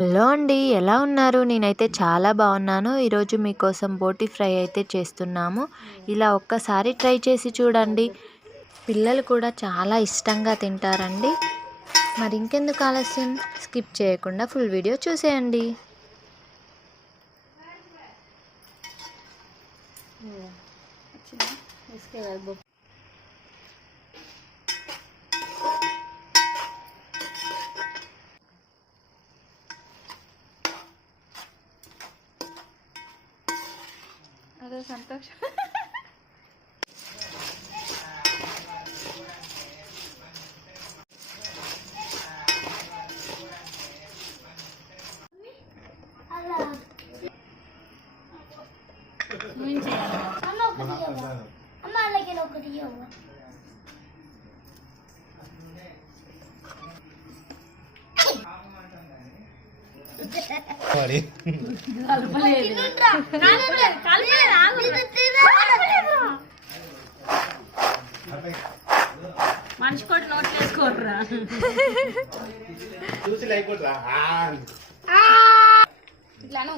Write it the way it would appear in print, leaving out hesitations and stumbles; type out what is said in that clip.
Hello అండి, ఎలా ఉన్నారు? నేనైతే చాలా బాగున్నాను. ఈరోజు మీకోసం బోటి ఫ్రై అయితే చేస్తున్నాము. ఇలా ఒక్కసారి ట్రై చేసి చూడండి. పిల్లలు కూడా చాలా ఇష్టంగా తింటారండి. మరి ఇంకెందుకు ఆలస్యం, స్కిప్ చేయకుండా ఫుల్ వీడియో చూసేయండి. అదే సంతోషం. మనిషి కూడా నోట్ వేసుకోర్రా చూసి లేకపోతే ఇట్లాను